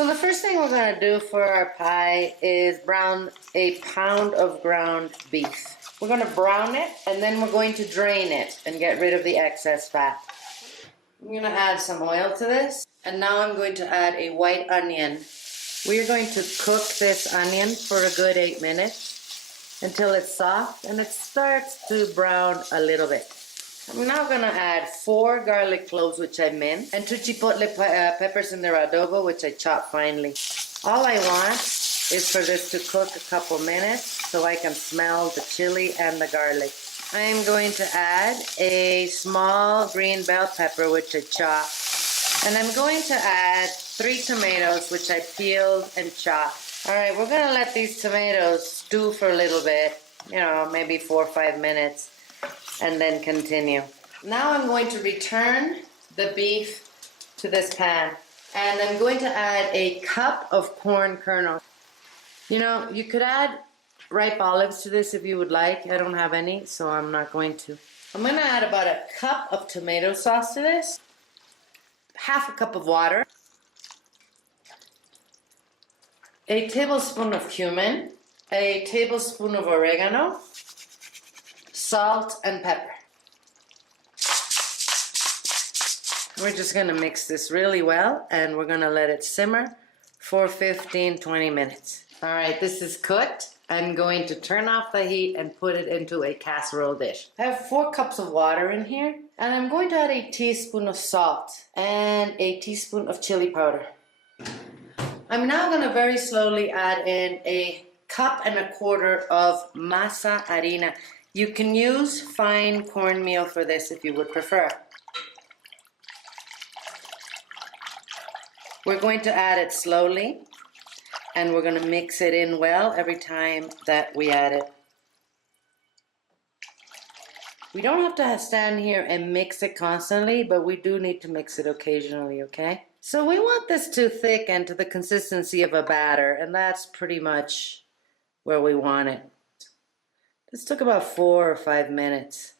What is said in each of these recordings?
So the first thing we're going to do for our pie is brown a pound of ground beef. We're going to brown it, and then we're going to drain it and get rid of the excess fat. I'm going to add some oil to this, and now I'm going to add a white onion. We're going to cook this onion for a good 8 minutes until it's soft and it starts to brown a little bit. I'm now going to add 4 garlic cloves, which I minced, and 2 chipotle peppers in their adobo, which I chopped finely. All I want is for this to cook a couple minutes so I can smell the chili and the garlic. I am going to add a small green bell pepper, which I chopped, and I'm going to add 3 tomatoes, which I peeled and chopped. All right, we're going to let these tomatoes stew for a little bit, maybe 4 or 5 minutes. And then continue. Now I'm going to return the beef to this pan, and I'm going to add a cup of corn kernels. You could add ripe olives to this if you would like. I don't have any, so I'm not going to. I'm going to add about a cup of tomato sauce to this, half a cup of water, a tablespoon of cumin, a tablespoon of oregano, salt and pepper. We're just going to mix this really well, and we're going to let it simmer for 15-20 minutes. All right, this is cooked. I'm going to turn off the heat and put it into a casserole dish. I have 4 cups of water in here, and I'm going to add a teaspoon of salt and a teaspoon of chili powder. I'm now going to very slowly add in a 1.25 cups of masa harina. You can use fine cornmeal for this if you would prefer. We're going to add it slowly, and we're going to mix it in well every time that we add it. We don't have to stand here and mix it constantly, but we do need to mix it occasionally, okay? So we want this to thicken to the consistency of a batter, and that's pretty much where we want it. This took about 4 or 5 minutes.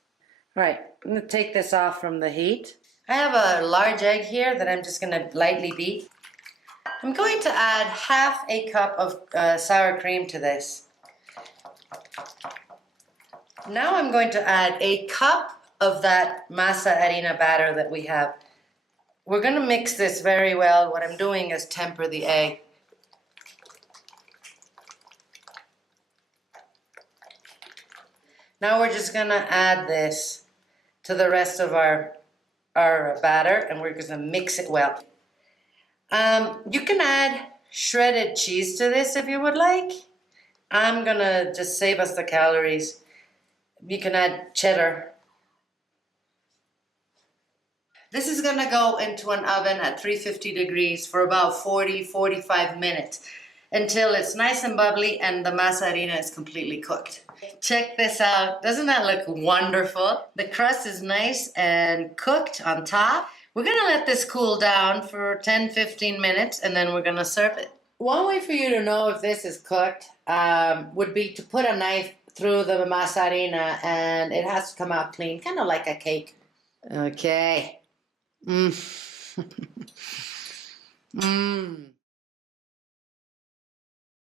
All right, I'm going to take this off from the heat. I have a large egg here that I'm just going to lightly beat. I'm going to add half a cup of sour cream to this. Now I'm going to add a cup of that masa harina batter that we have. We're going to mix this very well. What I'm doing is temper the egg. Now we're just going to add this to the rest of our batter, and we're going to mix it well. You can add shredded cheese to this if you would like. I'm going to just save us the calories. You can add cheddar. This is going to go into an oven at 350 degrees for about 40-45 minutes until it's nice and bubbly and the masa harina is completely cooked. Check this out. Doesn't that look wonderful? The crust is nice and cooked on top. We're going to let this cool down for 10-15 minutes, and then we're going to serve it. One way for you to know if this is cooked would be to put a knife through the masa harina, and it has to come out clean, kind of like a cake. Okay. Mmm.